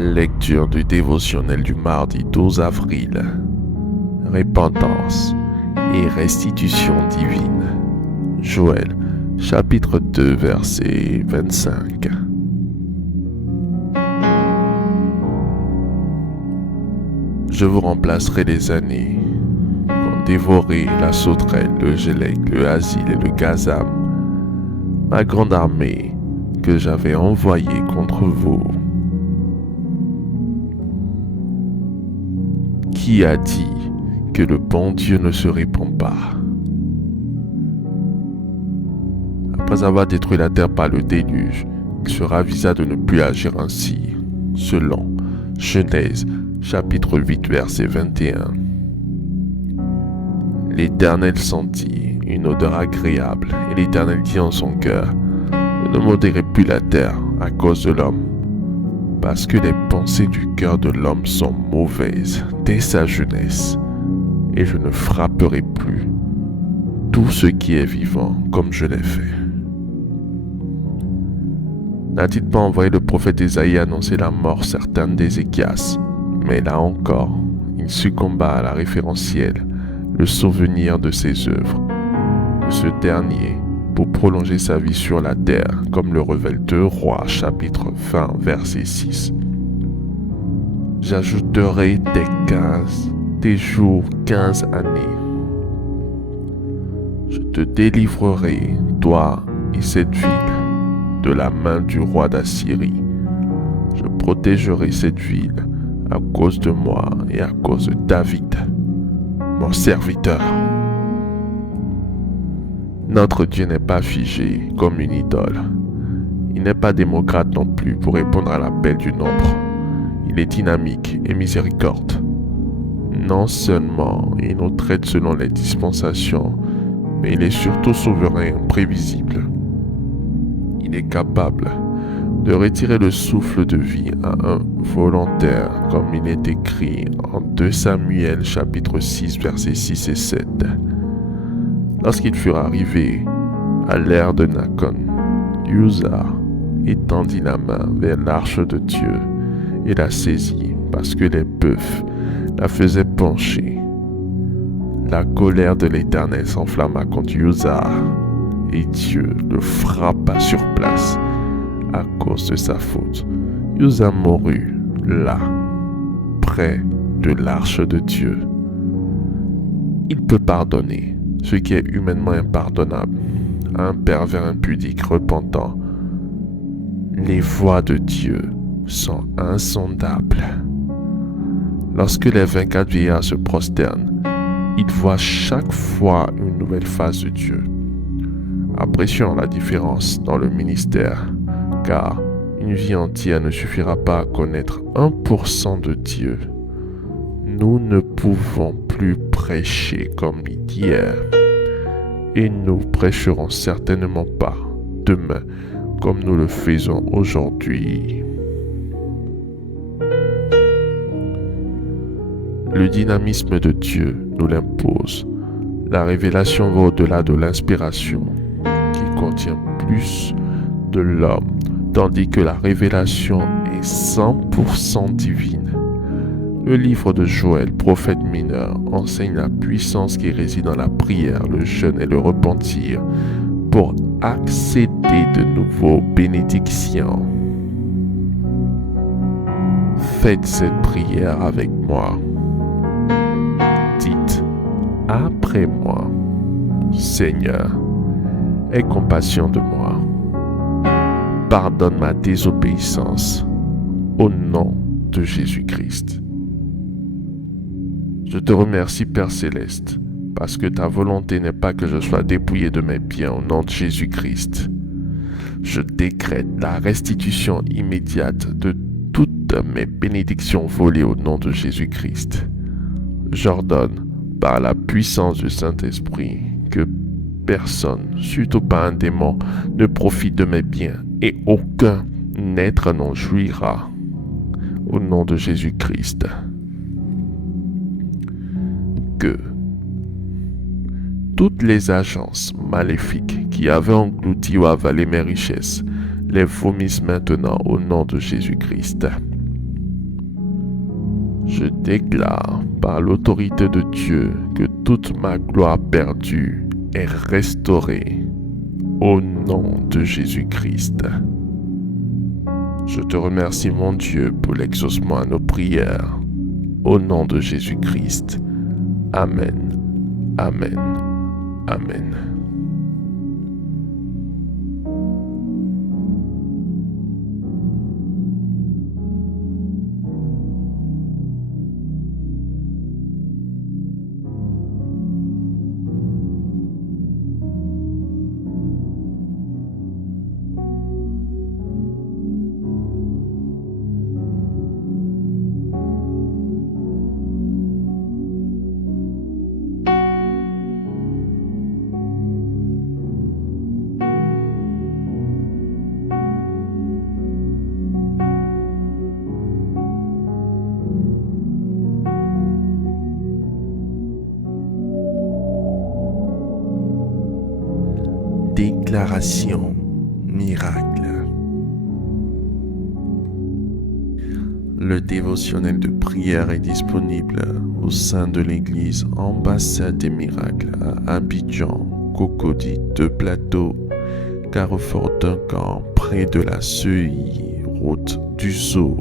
Lecture du dévotionnel du mardi 12 avril. Repentance et restitution divine. Joël, chapitre 2, verset 25. Je vous remplacerai les années qu'ont dévoré la sauterelle, le gélec, le asile et le gazam, ma grande armée que j'avais envoyée contre vous. Qui a dit que le bon Dieu ne se répand pas? Après avoir détruit la terre par le déluge, il se ravisa de ne plus agir ainsi, selon Genèse, chapitre 8, verset 21. L'Éternel sentit une odeur agréable, et l'Éternel dit en son cœur: ne modérez plus la terre à cause de l'homme, parce que les pensées du cœur de l'homme sont mauvaises dès sa jeunesse, et je ne frapperai plus tout ce qui est vivant comme je l'ai fait. N'a-t-il pas envoyé le prophète Ésaïe annoncer la mort certaine d'Ézéchias? Mais là encore, il succomba à la référentielle, le souvenir de ses œuvres, de ce dernier, pour prolonger sa vie sur la terre, comme le révèle 2 Rois, chapitre 20, verset 6. J'ajouterai tes jours 15 années. Je te délivrerai, toi et cette ville, de la main du roi d'Assyrie. Je protégerai cette ville à cause de moi et à cause de David, mon serviteur. Notre Dieu n'est pas figé comme une idole. Il n'est pas démocrate non plus pour répondre à l'appel du nombre. Il est dynamique et miséricorde. Non seulement il nous traite selon les dispensations, mais il est surtout souverain et prévisible. Il est capable de retirer le souffle de vie à un volontaire, comme il est écrit en 2 Samuel chapitre 6 versets 6 et 7. Lorsqu'ils furent arrivés à l'ère de Nacon, Uza étendit la main vers l'arche de Dieu et la saisit parce que les bœufs la faisaient pencher. La colère de l'Éternel s'enflamma contre Uza et Dieu le frappa sur place à cause de sa faute. Uza mourut là, près de l'arche de Dieu. Il peut pardonner ce qui est humainement impardonnable à un pervers impudique repentant. Les voies de Dieu sont insondables. Lorsque les 24 vieillards se prosternent, ils voient chaque fois une nouvelle face de Dieu. Apprécions la différence dans le ministère, car une vie entière ne suffira pas à connaître 1% de Dieu. Nous ne pouvons plus prêcher comme hier, et nous prêcherons certainement pas demain comme nous le faisons aujourd'hui. Le dynamisme de Dieu nous l'impose. La révélation va au-delà de l'inspiration, qui contient plus de l'homme, tandis que la révélation est 100% divine. Le livre de Joël, prophète mineur, enseigne la puissance qui réside dans la prière, le jeûne et le repentir pour accéder de nouveaux bénédictions. Faites cette prière avec moi. Dites après moi: Seigneur, aie compassion de moi. Pardonne ma désobéissance au nom de Jésus-Christ. Je te remercie, Père Céleste, parce que ta volonté n'est pas que je sois dépouillé de mes biens au nom de Jésus-Christ. Je décrète la restitution immédiate de toutes mes bénédictions volées au nom de Jésus-Christ. J'ordonne, par la puissance du Saint-Esprit, que personne, surtout pas un démon, ne profite de mes biens et aucun être n'en jouira. Au nom de Jésus-Christ. Que toutes les agences maléfiques qui avaient englouti ou avalé mes richesses les vomissent maintenant au nom de Jésus-Christ. Je déclare par l'autorité de Dieu que toute ma gloire perdue est restaurée au nom de Jésus-Christ. Je te remercie, mon Dieu, pour l'exaucement à nos prières. Au nom de Jésus-Christ. Amen. Amen. Amen. Déclaration miracle. Le dévotionnel de prière est disponible au sein de l'église Ambassade des Miracles à Abidjan, Cocody, Deux Plateaux, Carrefour Duncan, près de la Seuilly, route du Sceau.